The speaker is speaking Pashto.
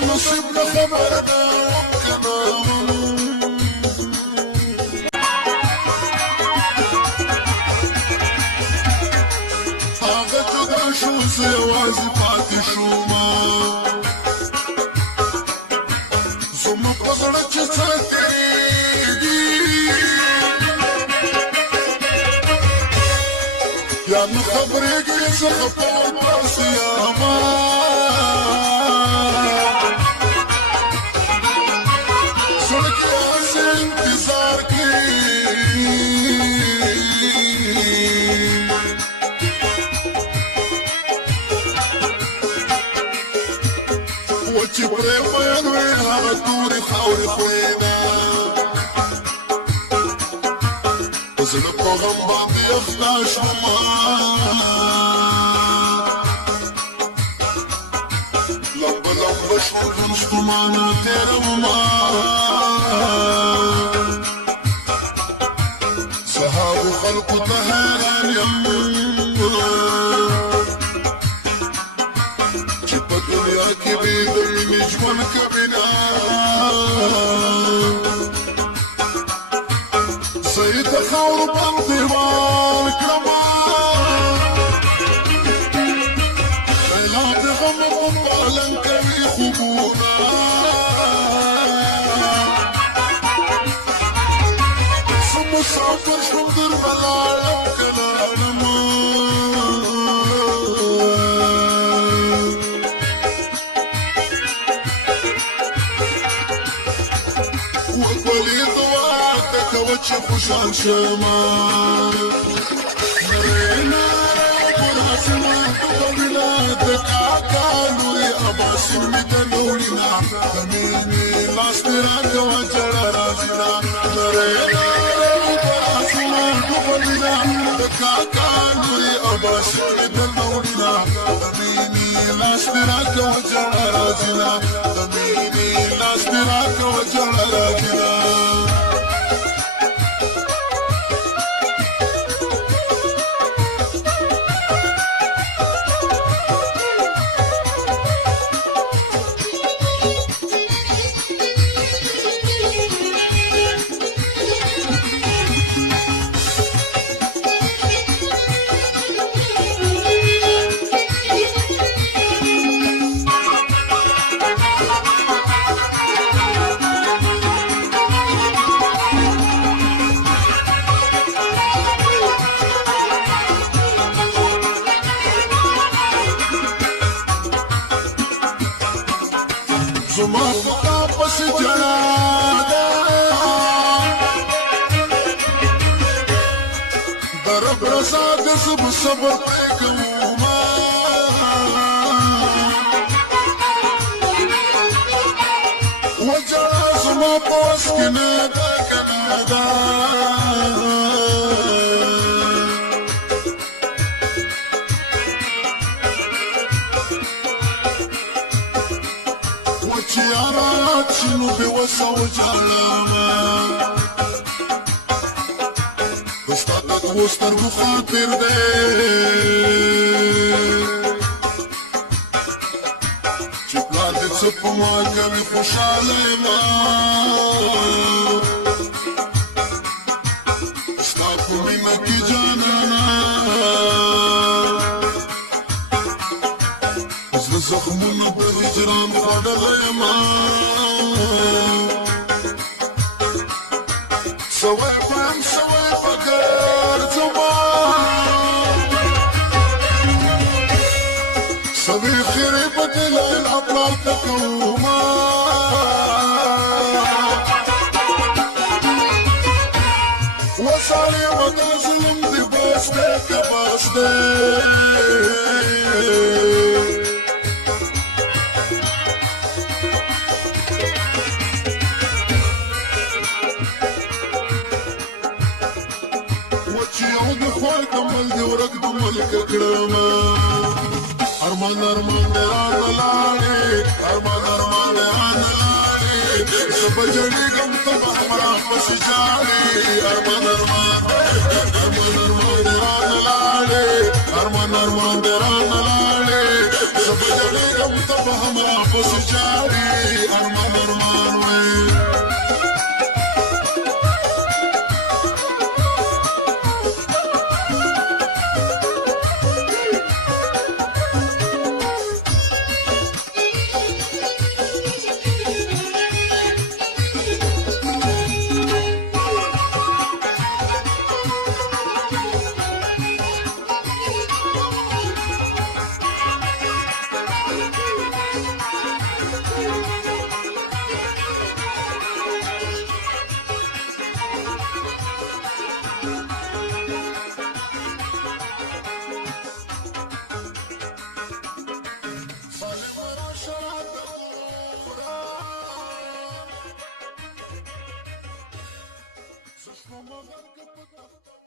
نصيب لخبرنا هغه جدا شو زه یوازې پاتې شومه زما په زړه چې څه تېرېږي یا نه خبرېږي زه خفه داسې یمه زړه کې هسې انتظار کوي چې پرې مین وې هغه تورې خاورې خوېده د زړه په غم باندې اخته شومه لمبه لمبه شول ژوند ستومانه تېرومه زه هغو خلکو ته حیران یم دنیا کې بې د مینې ژوند کوي نه زه یې د خاورو باندې وال کړمه اعلان د غم په پالن کوي خوبونه زه مسافر شوم درنه لاړم که لاړمه وکولې دعا ته کوه چې خوشحال شمه نرۍ نارۍ براسمه دوړینه د کاکا لورې اباسین مې د لوړینه د مینې لاس مې راکوه جړه راځینه نرۍ نارۍ براسمه دوړینه د کاکا لورې اباسین مې د لوړینه د مینې لاس مې راکوه جړه راځینه د مینې لاس مې راکوه جړه راځینه زما پتا پسې جړا ده د رب رضا دې زه به صبر پرې کومه وجړا زما په وس کې نه ده که نه ده چې یارات شي نو بېوسه وجاړمه د ستا د دوو سترګو خاطر دی چې پلار دې څه په ما کوي خوشحاله یمه ستا په مینه کې جانانه زه زخمونه د هجران خوړلی یمه سوی به یم سوی به ګرځمه سوی خیرې به دې لیل ابرار ته کومه وسالمه دا ظلم دې بس دی که بس دی کمل دی ورک د ملک کړمه ارمان ارمان دې رانه لاړې ارمان ارمان دې رانه لاړې زه به جړېږم ته به همرا پسې ژاړې ارمان ارمان ارمان ارمان دې رانه لاړې ارمان ارمان دې رانه لاړې زه بجري او تفهم رافس جاري ارمان ارمان وي From a